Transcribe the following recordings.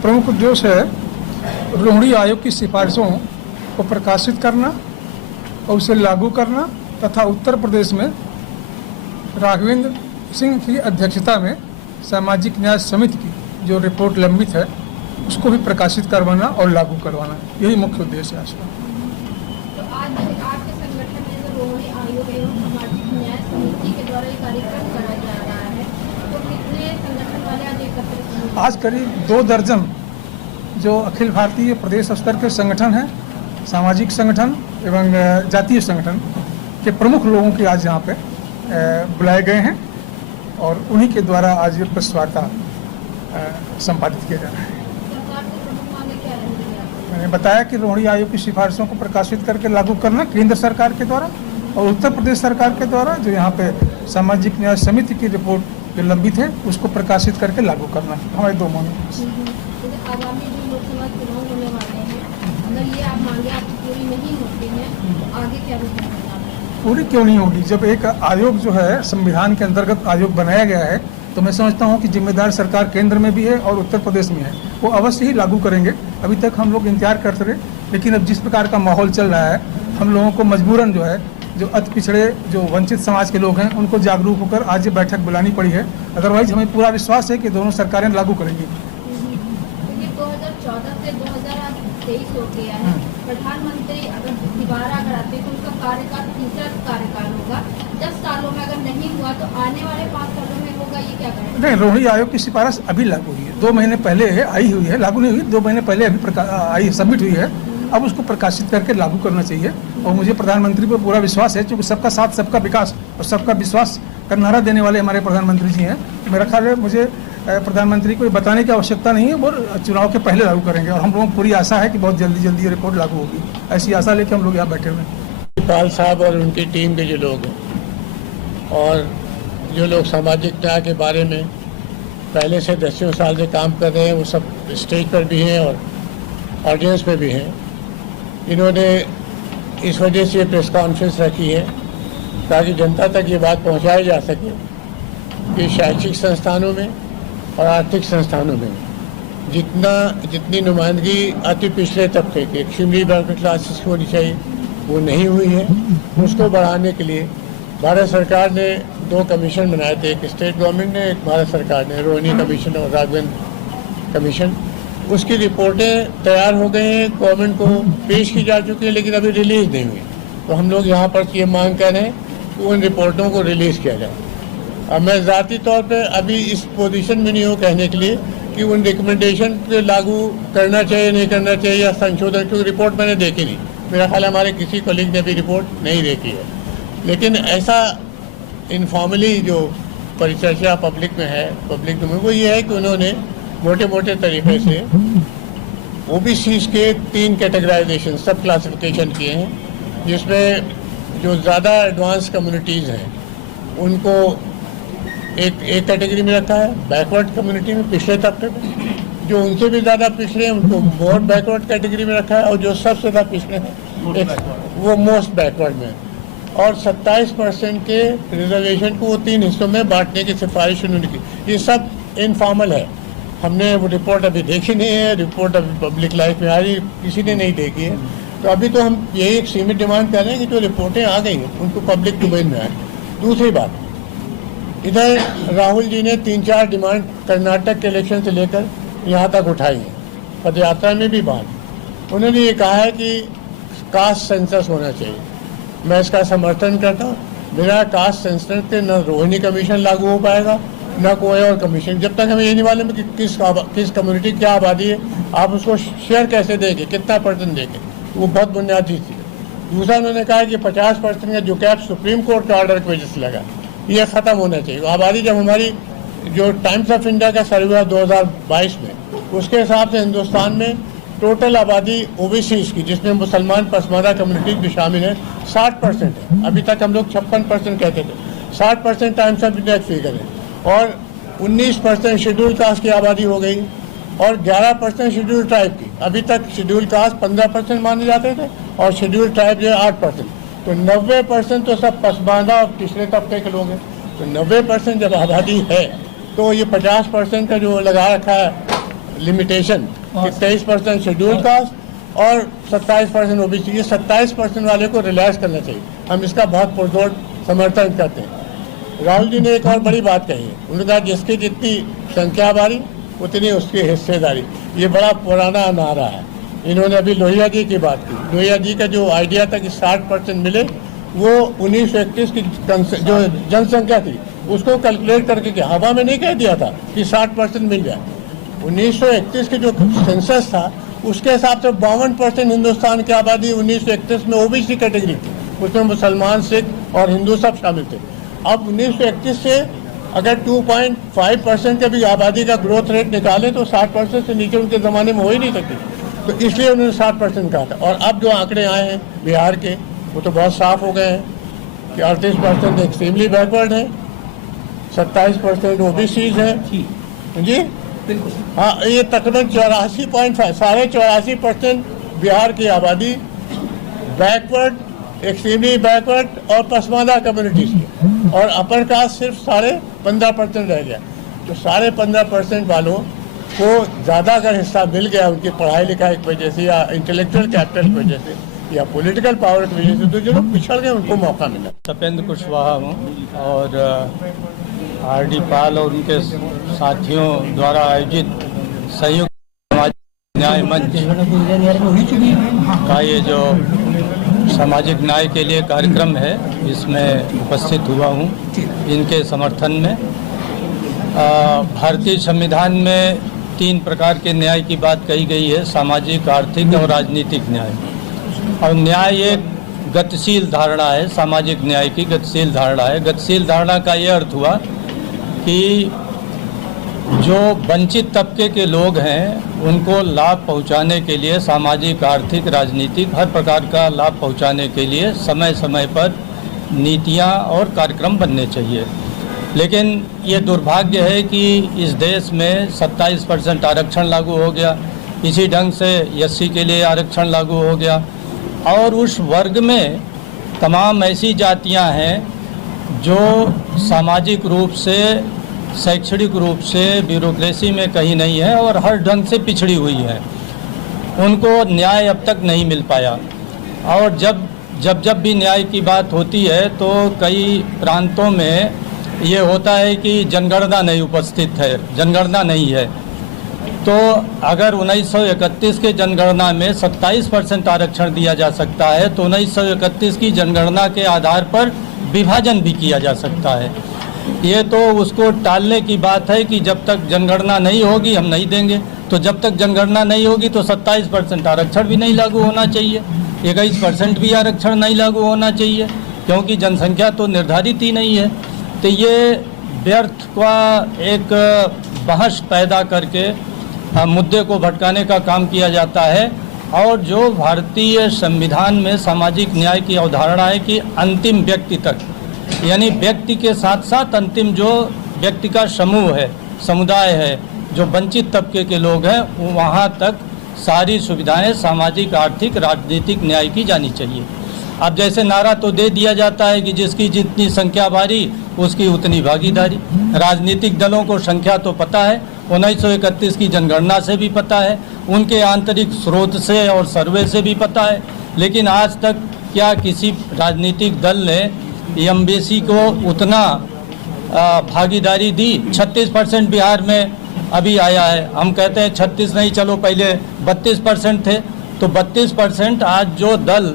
प्रमुख उद्देश्य है रोहिणी आयोग की सिफारिशों को प्रकाशित करना और उसे लागू करना तथा उत्तर प्रदेश में राघवेंद्र सिंह की अध्यक्षता में सामाजिक न्याय समिति की जो रिपोर्ट लंबित है उसको भी प्रकाशित करवाना और लागू करवाना, यही मुख्य उद्देश्य है इसका। तो आज आपके संगठन में जो रोहिणी आयोग एवं सामाजिक न्याय समिति के द्वारा ये कार्यक्रम कराया जा रहा है, तो कितने संगठन वाले आज एकत्रित हुए? आज करीब 2 दर्जन जो अखिल भारतीय प्रदेश स्तर के संगठन हैं, सामाजिक संगठन एवं जातीय संगठन के प्रमुख लोगों के आज यहाँ पे बुलाए गए हैं और उन्हीं के द्वारा आज ये प्रेस वार्ता संपादित किया जा रहा है। सरकार की प्रमुख मांगे क्या रहेंगी? मैंने बताया कि रोहिणी आयोग की सिफारिशों को प्रकाशित करके लागू करना केंद्र सरकार के द्वारा और उत्तर प्रदेश सरकार के द्वारा जो यहाँ पे सामाजिक न्याय समिति की रिपोर्ट जो लंबित है उसको प्रकाशित करके लागू करना, हमारे 2 मांगे। आगामी जो लोकसभा चुनाव होने वाले हैं, अगर ये आप मांगे आपकी पूरी नहीं होती हैं तो आगे क्या रूप होगा? पूरी क्यों नहीं होगी? जब एक आयोग जो है संविधान के अंतर्गत आयोग बनाया गया है तो मैं समझता हूं कि जिम्मेदार सरकार केंद्र में भी है और उत्तर प्रदेश में है, वो अवश्य ही लागू करेंगे। अभी तक हम लोग इंतजार करते रहे, लेकिन अब जिस प्रकार का माहौल चल रहा है हम लोगों को मजबूरन जो है जो अति पिछड़े जो वंचित समाज के लोग हैं उनको जागरूक होकर आज ये बैठक बुलानी पड़ी है। अदरवाइज हमें पूरा विश्वास है कि दोनों सरकारें लागू करेंगी। 2014 से 2023 हो गया है, प्रधानमंत्री अगर दोबारा अगर आते हैं तो उनका कार्यकाल तीसरा कार्यकाल होगा। 10 सालों में अगर नहीं हुआ तो आने वाले 5 सालों में होगा, ये क्या करेंगे? नहीं, रोहिणी आयोग की सिफारिश अभी लागू हुई है, 2 महीने पहले आई हुई है, लागू नहीं हुई, 2 महीने पहले अभी सबमिट हुई है। अब उसको प्रकाशित करके लागू करना चाहिए और मुझे प्रधानमंत्री पर पूरा विश्वास है, क्योंकि सबका साथ सबका विकास और सबका विश्वास का नारा देने वाले हमारे प्रधानमंत्री जी हैं। मेरा ख्याल है मुझे प्रधानमंत्री को बताने की आवश्यकता नहीं है, वो चुनाव के पहले लागू करेंगे और हम लोगों को पूरी आशा है कि बहुत जल्दी ये रिपोर्ट लागू होगी। ऐसी आशा लेके हम लोग यहाँ बैठे हुए हैं। पाल साहब और उनकी टीम के जो लोग हैं और जो लोग सामाजिक न्याय के बारे में पहले से 10 साल से काम कर रहे हैं, वो सब स्टेज पर भी हैं और ऑडियंस में भी हैं। इन्होंने इस वजह से प्रेस कॉन्फ्रेंस रखी है ताकि जनता तक ये बात पहुंचाई जा सके कि शैक्षिक संस्थानों में और आर्थिक संस्थानों में जितनी नुमाइंदगी अति पिछड़े तबके के एक्सट्रीमली बैकवर्ड क्लासेस की होनी चाहिए वो नहीं हुई है। उसको बढ़ाने के लिए भारत सरकार ने 2 कमीशन बनाए थे, एक स्टेट गवर्नमेंट ने, एक भारत सरकार ने, रोहिणी कमीशन और राघवेंद्र कमीशन। उसकी रिपोर्टें तैयार हो गई हैं, गवर्नमेंट को पेश की जा चुकी है, लेकिन अभी रिलीज़ नहीं हुई। तो हम लोग यहाँ पर ये मांग कर रहे हैं कि उन रिपोर्टों को रिलीज़ किया जाए। अब मैं ज़ाती तौर पे अभी इस पोजीशन में नहीं हूँ कहने के लिए कि उन रिकमेंडेशन को लागू करना चाहिए नहीं करना चाहिए या संशोधन, क्योंकि रिपोर्ट मैंने देखी नहीं। मेरा ख्याल हमारे किसी कलीग ने भी रिपोर्ट नहीं देखी है, लेकिन ऐसा इनफॉर्मली जो परिचर्चा पब्लिक में है, पब्लिक में, वो ये है कि उन्होंने मोटे मोटे तरीके से ओबीसी के 3 कैटेगराइजेशन सब क्लासिफिकेशन किए हैं, जिसमें जो ज़्यादा एडवांस कम्युनिटीज़ हैं उनको एक कैटेगरी में रखा है, बैकवर्ड कम्युनिटी में, पिछड़े तबके में, जो उनसे भी ज़्यादा पिछड़े हैं उनको मोर बैकवर्ड कैटेगरी में रखा है और जो सबसे ज़्यादा पिछड़े हैं वो मोस्ट बैकवर्ड में। और 27% के रिजर्वेशन को वो 3 हिस्सों में बांटने की सिफारिश उन्होंने की। ये सब इनफॉर्मल है, हमने वो रिपोर्ट अभी देखी नहीं है, रिपोर्ट अभी पब्लिक लाइफ में आ रही, किसी ने नहीं देखी है। तो अभी तो हम यही एक सीमित डिमांड कर रहे हैं कि जो रिपोर्टें आ गई हैं उनको पब्लिक डोमेन में आए। दूसरी बात, इधर राहुल जी ने 3-4 डिमांड कर्नाटक के इलेक्शन से लेकर यहाँ तक उठाई है, पदयात्रा में भी बात। उन्होंने ये कहा है कि कास्ट सेंसस होना चाहिए। मैं इसका समर्थन करता हूँ। बिना कास्ट सेंसस के न रोहिणी कमीशन लागू हो पाएगा न कोई और कमीशन। जब तक हमें ये नहीं मालूम कि किस कम्युनिटी क्या आबादी है, आप उसको शेयर कैसे देंगे, कितना % देंगे, वो बहुत बुनियादी चीज़ है। दूसरा उन्होंने कहा कि 50% का जो कैप सुप्रीम कोर्ट के ऑर्डर की वजह से लगा, ये ख़त्म होना चाहिए। आबादी जब हमारी जो टाइम्स ऑफ इंडिया का सर्वे हुआ 2022 में, उसके हिसाब से हिंदुस्तान में टोटल आबादी ओबीसीज की, जिसमें मुसलमान पसमानदा कम्युनिटीज भी शामिल है, 60% है। अभी तक हम लोग 56% कहते थे, 60% टाइम्स ऑफ इंडिया फिगर है। और 19% शेड्यूल कास्ट की आबादी हो गई और 11% शेड्यूल ट्राइब की। अभी तक शेड्यूल कास्ट 15% माने जाते थे और शेड्यूल ट्राइब जो है 8%। तो 90% तो सब पसमानदा और पिछड़े तबके के लोग हैं। तो 90% जब आबादी है तो ये 50% का जो लगा रखा है लिमिटेशन कि 23% शेड्यूल कास्ट और 27% ओबीसी, ये 27% वाले को रिलैक्स करना चाहिए। हम इसका बहुत पुरजोर समर्थन करते हैं। राहुल जी ने एक और बड़ी बात कही है, उन्होंने कहा जिसकी जितनी संख्या बारी उतनी उसकी हिस्सेदारी। ये बड़ा पुराना नारा है। इन्होंने अभी लोहिया जी की बात की। लोहिया जी का जो आइडिया था कि 60% मिले, वो 1931 की जो जनसंख्या थी उसको कैलकुलेट करके कि हवा में नहीं कह दिया था कि 60% मिल जाए। 1931 के जो सेंसस था उसके हिसाब से 52% हिंदुस्तान की आबादी 1931 में ओबीसी कैटेगरी थी, उसमें मुसलमान, सिख और हिंदू सब शामिल थे। अब 1931 से अगर 2.5% के भी आबादी का ग्रोथ रेट निकालें तो 60% से नीचे उनके ज़माने में हो ही नहीं सकती, तो इसलिए उन्होंने 60% कहा था। और अब जो आंकड़े आए हैं बिहार के वो तो बहुत साफ हो गए हैं कि 38% एक्सट्रीमली बैकवर्ड है, 27% ओबीसीज है जी, बिल्कुल। हाँ, ये तकरीबन 84.5% बिहार की आबादी बैकवर्ड, एक्सट्रीमली बैकवर्ड और पसमानदा कम्युनिटीज की, और अपर कास्ट सिर्फ 15.5% रह गया। तो 15.5% वालों को ज़्यादा अगर हिस्सा मिल गया उनकी पढ़ाई लिखाई की वजह से या इंटेलेक्चुअल कैपिटल की वजह से या पॉलिटिकल पावर की वजह से, तो जो लोग पिछड़ गए उनको मौका मिला। तपेंद्र कुशवाहा हूँ और आर.डी. पाल और उनके साथियों द्वारा आयोजित संयुक्त सामाजिक न्याय मंच का ये जो सामाजिक न्याय के लिए कार्यक्रम है इसमें उपस्थित हुआ हूँ। इनके समर्थन में भारतीय संविधान में 3 प्रकार के न्याय की बात कही गई है, सामाजिक, आर्थिक और राजनीतिक न्याय। और न्याय एक गतिशील धारणा है, सामाजिक न्याय की गतिशील धारणा है। गतिशील धारणा का ये अर्थ हुआ कि जो वंचित तबके के लोग हैं उनको लाभ पहुंचाने के लिए, सामाजिक, आर्थिक, राजनीतिक हर प्रकार का लाभ पहुंचाने के लिए समय समय पर नीतियां और कार्यक्रम बनने चाहिए। लेकिन ये दुर्भाग्य है कि इस देश में 27% आरक्षण लागू हो गया, इसी ढंग से एससी के लिए आरक्षण लागू हो गया, और उस वर्ग में तमाम ऐसी जातियां हैं जो सामाजिक रूप से, शैक्षणिक रूप से, ब्यूरोक्रेसी में कहीं नहीं है और हर ढंग से पिछड़ी हुई है। उनको न्याय अब तक नहीं मिल पाया। और जब भी न्याय की बात होती है तो कई प्रांतों में ये होता है कि जनगणना नहीं उपस्थित है, जनगणना नहीं है। तो अगर 1931 के जनगणना में 27% आरक्षण दिया जा सकता है तो 1931 की जनगणना के आधार पर विभाजन भी किया जा सकता है। ये तो उसको टालने की बात है कि जब तक जनगणना नहीं होगी हम नहीं देंगे। तो जब तक जनगणना नहीं होगी तो 27% आरक्षण भी नहीं लागू होना चाहिए, 21% भी आरक्षण नहीं लागू होना चाहिए, क्योंकि जनसंख्या तो निर्धारित ही नहीं है। तो ये व्यर्थ का एक बहस पैदा करके मुद्दे को भटकाने का काम किया जाता है। और जो भारतीय संविधान में सामाजिक न्याय की अवधारणा है कि अंतिम व्यक्ति तक, यानी व्यक्ति के साथ साथ अंतिम जो व्यक्ति का समूह है, समुदाय है, जो वंचित तबके के लोग हैं, वहाँ तक सारी सुविधाएं सामाजिक, आर्थिक, राजनीतिक न्याय की जानी चाहिए। अब जैसे नारा तो दे दिया जाता है कि जिसकी जितनी संख्या बारी उसकी उतनी भागीदारी। राजनीतिक दलों को संख्या तो पता है, 1931 की जनगणना से भी पता है, उनके आंतरिक स्रोत से और सर्वे से भी पता है। लेकिन आज तक क्या किसी राजनीतिक दल ने एमबीसी को उतना भागीदारी दी? 36% बिहार में अभी आया है। हम कहते हैं 36 नहीं, चलो पहले 32% थे। तो 32% आज जो दल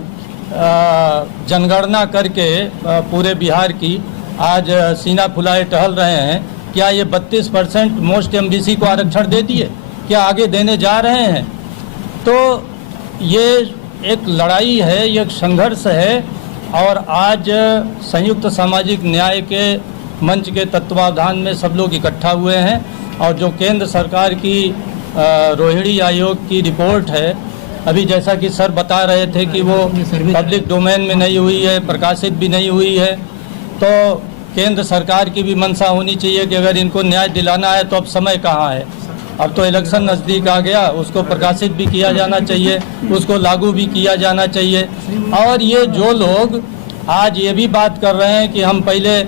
जनगणना करके पूरे बिहार की आज सीना फुलाए टहल रहे हैं, क्या ये 32% मोस्ट एमबीसी को आरक्षण दे दिए? क्या आगे देने जा रहे हैं? तो ये एक लड़ाई है, ये एक संघर्ष है। और आज संयुक्त सामाजिक न्याय के मंच के तत्वावधान में सब लोग इकट्ठा हुए हैं। और जो केंद्र सरकार की रोहिणी आयोग की रिपोर्ट है, अभी जैसा कि सर बता रहे थे कि वो पब्लिक डोमेन में नहीं हुई है, प्रकाशित भी नहीं हुई है, तो केंद्र सरकार की भी मंशा होनी चाहिए कि अगर इनको न्याय दिलाना है तो अब समय कहाँ है? अब तो इलेक्शन नज़दीक आ गया, उसको प्रकाशित भी किया जाना चाहिए, उसको लागू भी किया जाना चाहिए। और ये जो लोग आज ये भी बात कर रहे हैं कि हम पहले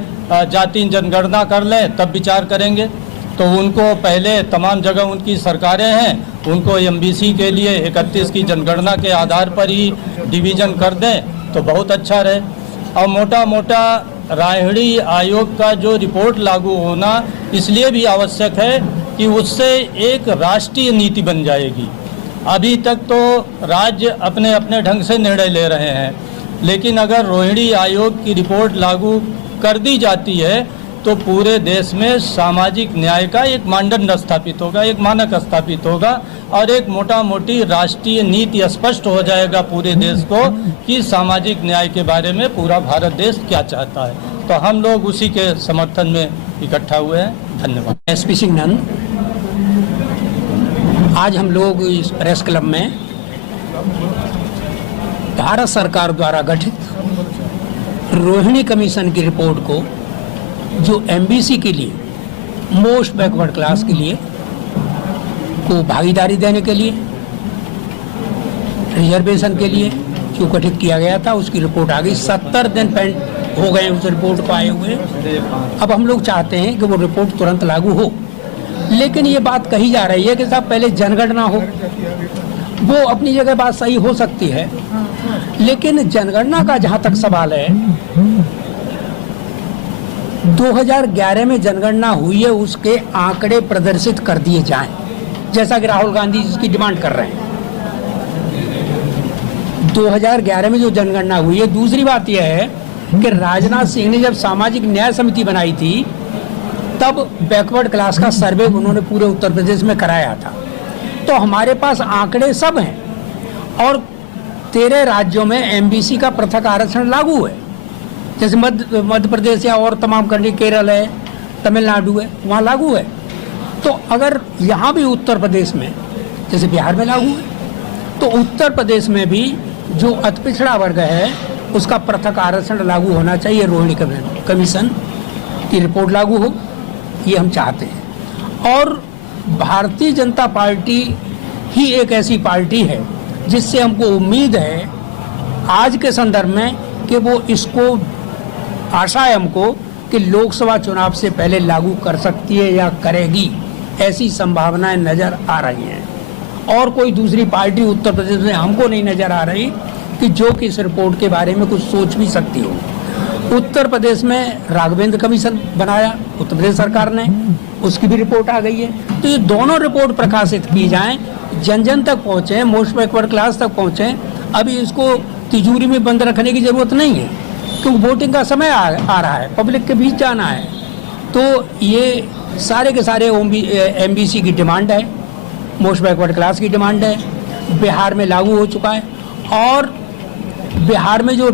जाति जनगणना कर लें तब विचार करेंगे, तो उनको पहले तमाम जगह उनकी सरकारें हैं, उनको एमबीसी के लिए 31 की जनगणना के आधार पर ही डिवीज़न कर दें तो बहुत अच्छा रहे। और मोटा मोटा रायहड़ी आयोग का जो रिपोर्ट लागू होना इसलिए भी आवश्यक है कि उससे एक राष्ट्रीय नीति बन जाएगी। अभी तक तो राज्य अपने अपने ढंग से निर्णय ले रहे हैं, लेकिन अगर रोहिणी आयोग की रिपोर्ट लागू कर दी जाती है तो पूरे देश में सामाजिक न्याय का एक मानदंड स्थापित होगा, एक मानक स्थापित होगा और एक मोटा मोटी राष्ट्रीय नीति स्पष्ट हो जाएगा पूरे देश को कि सामाजिक न्याय के बारे में पूरा भारत देश क्या चाहता है। तो हम लोग उसी के समर्थन में इकट्ठा हुए हैं। धन्यवाद। एसपी सिंह नंद, आज हम लोग इस प्रेस क्लब में भारत सरकार द्वारा गठित रोहिणी कमीशन की रिपोर्ट को, जो एमबीसी के लिए, मोस्ट बैकवर्ड क्लास के लिए को भागीदारी देने के लिए, रिजर्वेशन के लिए जो गठित किया गया था, उसकी रिपोर्ट आ गई। 70 दिन पेंड हो गए उस रिपोर्ट को आए हुए। अब हम लोग चाहते हैं कि वो रिपोर्ट तुरंत लागू हो, लेकिन ये बात कही जा रही है कि साहब पहले जनगणना हो। वो अपनी जगह बात सही हो सकती है, लेकिन जनगणना का जहाँ तक सवाल है, 2011 में जनगणना हुई है, उसके आंकड़े प्रदर्शित कर दिए जाएं, जैसा कि राहुल गांधी जिसकी डिमांड कर रहे हैं। 2011 में जो जनगणना हुई है। दूसरी बात यह है कि राजनाथ सिंह ने जब सामाजिक न्याय समिति बनाई थी, तब बैकवर्ड क्लास का सर्वे उन्होंने पूरे उत्तर प्रदेश में कराया था। तो हमारे पास आंकड़े सब हैं और 13 राज्यों में एमबीसी का पृथक आरक्षण लागू है। जैसे मध्य प्रदेश या और तमाम कंट्री, केरल है, तमिलनाडु है, वहाँ लागू है। तो अगर यहाँ भी उत्तर प्रदेश में, जैसे बिहार में लागू है, तो उत्तर प्रदेश में भी जो अति पिछड़ा वर्ग है उसका पृथक आरक्षण लागू होना चाहिए। रोहिणी कमीशन की रिपोर्ट लागू हो, ये हम चाहते हैं। और भारतीय जनता पार्टी ही एक ऐसी पार्टी है जिससे हमको उम्मीद है आज के संदर्भ में कि वो इसको, आशा है हमको कि लोकसभा चुनाव से पहले लागू कर सकती है या करेगी, ऐसी संभावनाएं नज़र आ रही हैं। और कोई दूसरी पार्टी उत्तर प्रदेश में हमको नहीं नज़र आ रही कि जो कि इस रिपोर्ट के बारे में कुछ सोच भी सकती हो। उत्तर प्रदेश में राघवेंद्र कमीशन बनाया उत्तर प्रदेश सरकार ने, उसकी भी रिपोर्ट आ गई है। तो ये दोनों रिपोर्ट प्रकाशित की जाएं, जन जन तक पहुँचें, मोस्ट बैकवर्ड क्लास तक पहुँचें। अभी इसको तिजोरी में बंद रखने की ज़रूरत नहीं है, क्योंकि वोटिंग का समय आ रहा है, पब्लिक के बीच जाना है। तो ये सारे के सारे एमबीसी की डिमांड है, मोस्ट बैकवर्ड क्लास की डिमांड है, बिहार में लागू हो चुका है। और बिहार में जो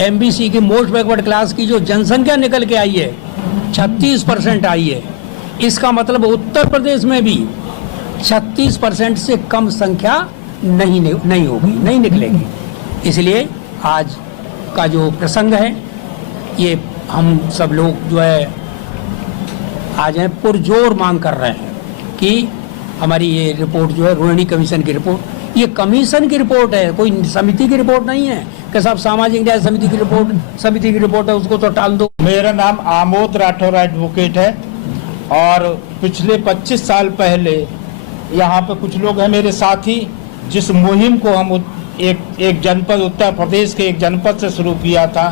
एमबीसी की मोस्ट बैकवर्ड क्लास की जो जनसंख्या निकल के आई है 36% आई है, इसका मतलब उत्तर प्रदेश में भी 36% से कम संख्या नहीं होगी, नहीं निकलेगी। इसलिए आज का जो प्रसंग है, ये हम सब लोग जो है आज हैं पुरजोर मांग कर रहे हैं कि हमारी ये रिपोर्ट जो है रोहिणी कमीशन की रिपोर्ट, ये कमीशन की रिपोर्ट है, कोई समिति की रिपोर्ट नहीं है कि साहब सामाजिक न्याय समिति की रिपोर्ट है, उसको तो टाल दो। मेरा नाम आमोद राठौर एडवोकेट है और पिछले 25 साल पहले यहाँ पे कुछ लोग हैं मेरे साथी, जिस मुहिम को हम एक जनपद, उत्तर प्रदेश के एक जनपद से शुरू किया था।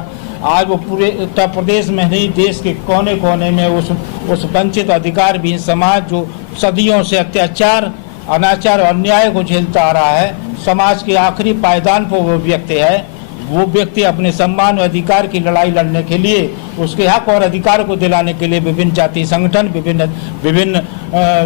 आज वो पूरे उत्तर प्रदेश में नहीं, देश के कोने कोने में उस वंचित अधिकार विहीन समाज जो सदियों से अत्याचार, अनाचार और अन्याय को झेलता आ रहा है, समाज के आखिरी पायदान पर वो व्यक्ति है। वो व्यक्ति अपने सम्मान और अधिकार की लड़ाई लड़ने के लिए, उसके हक और अधिकार को दिलाने के लिए विभिन्न जाति संगठन, विभिन्न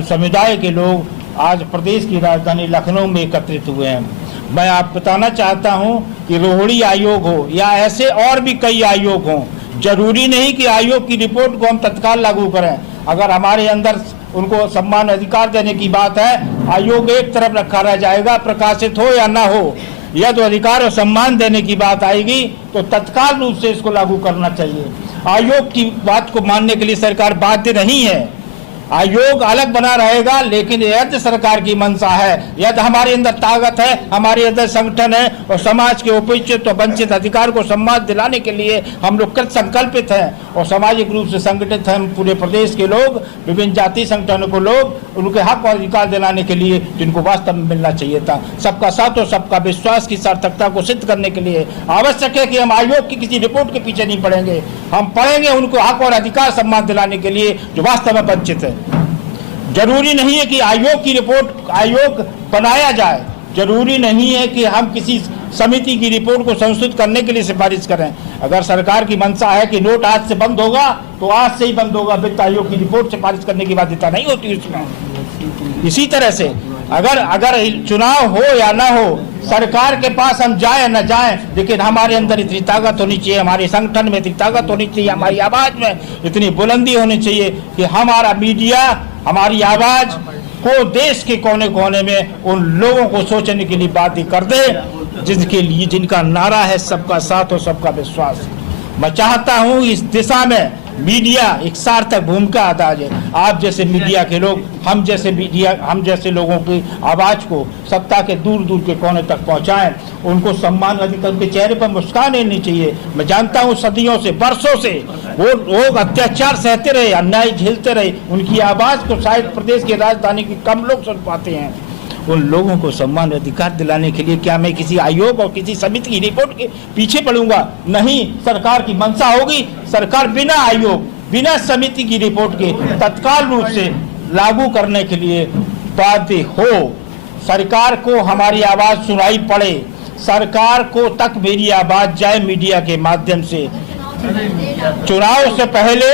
समुदाय के लोग आज प्रदेश की राजधानी लखनऊ में एकत्रित हुए हैं। मैं आप बताना चाहता हूं कि रोहिणी आयोग हो या ऐसे और भी कई आयोग हों, जरूरी नहीं कि आयोग की रिपोर्ट को हम तत्काल लागू करें। अगर हमारे अंदर उनको सम्मान अधिकार देने की बात है, आयोग एक तरफ रखा रह जाएगा, प्रकाशित हो या ना हो। यदि अधिकार और सम्मान देने की बात आएगी तो तत्काल रूप से इसको लागू करना चाहिए। आयोग की बात को मानने के लिए सरकार बाध्य नहीं है। आयोग अलग बना रहेगा, लेकिन यदि सरकार की मंशा है, यदि हमारे अंदर ताकत है, हमारे अंदर संगठन है और समाज के उपेक्षित और वंचित अधिकार को सम्मान दिलाने के लिए हम लोग कृत संकल्पित हैं और सामाजिक रूप से संगठित हैं। पूरे प्रदेश के लोग, विभिन्न जाति संगठनों को लोग उनके हक और अधिकार दिलाने के लिए जिनको वास्तव में मिलना चाहिए था। सबका साथ और सबका विश्वास की सार्थकता को सिद्ध करने के लिए आवश्यक है कि हम आयोग की किसी रिपोर्ट के पीछे नहीं पड़ेंगे, हम पढ़ेंगे उनको हक और अधिकार सम्मान दिलाने के लिए जो वास्तव में वंचित है। जरूरी नहीं है कि आयोग की रिपोर्ट आयोग बनाया जाए, जरूरी नहीं है कि हम किसी समिति की रिपोर्ट को संशोधित करने के लिए सिफारिश करें। अगर सरकार की मंशा है कि नोट आज से बंद होगा तो आज से ही बंद होगा, वित्त आयोग की रिपोर्ट सिफारिश करने की बाध्यता नहीं होती उसमें। इसी तरह से अगर चुनाव हो या ना हो, सरकार के पास हम जाए न जाए, लेकिन हमारे अंदर इतनी ताकत होनी चाहिए, हमारे संगठन में इतनी ताकत होनी चाहिए, हमारी आवाज में इतनी बुलंदी होनी चाहिए कि हमारा मीडिया हमारी आवाज को देश के कोने कोने में उन लोगों को सोचने के लिए बात कर दे जिनका नारा है सबका साथ और सबका विश्वास। मैं चाहता हूं इस दिशा में मीडिया एक सार्थक भूमिका अदा करे। आप जैसे मीडिया के लोग, हम जैसे लोगों की आवाज को सत्ता के दूर दूर के कोने तक पहुंचाएं, उनको सम्मान अधिकार, उनके चेहरे पर मुस्कान आनी चाहिए। मैं जानता हूं सदियों से, बरसों से वो लोग अत्याचार सहते रहे, अन्याय झेलते रहे, उनकी आवाज को शायद प्रदेश की राजधानी के कम लोग सुन पाते हैं। उन लोगों को सम्मान अधिकार दिलाने के लिए क्या मैं किसी आयोग और किसी समिति की रिपोर्ट के पीछे पड़ूंगा? नहीं, सरकार की मंशा होगी, सरकार बिना आयोग, बिना समिति की रिपोर्ट के तत्काल रूप से लागू करने के लिए बाध्य हो। सरकार को हमारी आवाज सुनाई पड़े, सरकार को तक मेरी आवाज जाए मीडिया के माध्यम से। चुनाव से पहले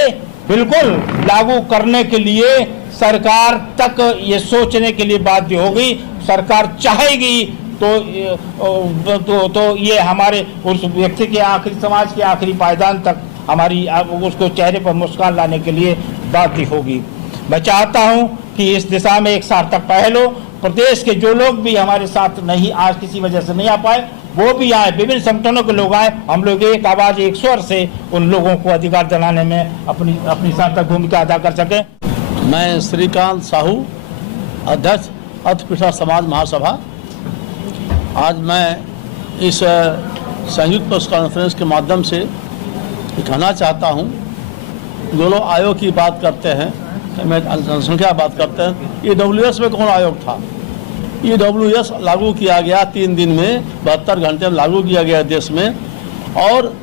बिल्कुल लागू करने के लिए सरकार तक ये सोचने के लिए बाध्य होगी। सरकार चाहेगी तो ये हमारे उस व्यक्ति के आखिरी, समाज के आखिरी पायदान तक हमारी उसको चेहरे पर मुस्कान लाने के लिए बाध्य होगी। मैं चाहता हूं कि इस दिशा में एक सार्थक पहल हो। प्रदेश के जो लोग भी हमारे साथ नहीं, आज किसी वजह से नहीं आ पाए, वो भी आए, विभिन्न संगठनों के लोग आए, हम लोग एक आवाज एक स्वर से उन लोगों को अधिकार दिलाने में अपनी सार्थक भूमिका अदा कर सकें। मैं श्रीकांत साहू, अध्यक्ष अति पिछड़ा समाज महासभा। आज मैं इस संयुक्त प्रेस कॉन्फ्रेंस के माध्यम से कहना चाहता हूं, जो लोग आयोग की बात करते हैं, मैं जनसंख्या बात करते हैं, EWS में कौन आयोग था? EWS लागू किया गया 3 दिन में, 72 घंटे में लागू किया गया देश में, और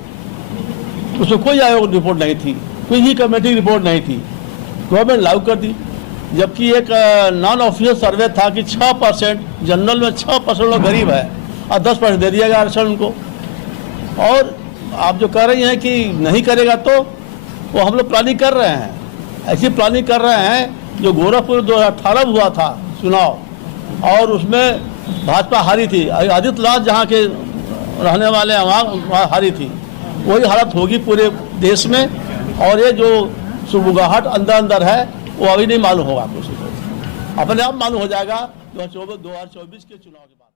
उसमें कोई आयोग रिपोर्ट नहीं थी, कोई ही कमेटी रिपोर्ट नहीं थी। गवर्नमेंट लागू कर दी, जबकि एक नॉन ऑफिशियल सर्वे था कि 6% जनरल में 6% लोग गरीब है और 10% दे दिया गया आरक्षण उनको। और आप जो कह रही हैं कि नहीं करेगा, तो वो हम लोग प्लानिंग कर रहे हैं, ऐसी प्लानिंग कर रहे हैं। जो गोरखपुर 2018 में हुआ था चुनाव, और उसमें भाजपा हारी थी, आदित्यनाथ जहाँ के रहने वाले हैं वहाँ हारी थी, वही हालत होगी पूरे देश में। और ये जो सुबुगाहट अंदर है वो अभी नहीं मालूम होगा, कुछ अपने आप मालूम हो जाएगा 2024 के चुनाव के बाद।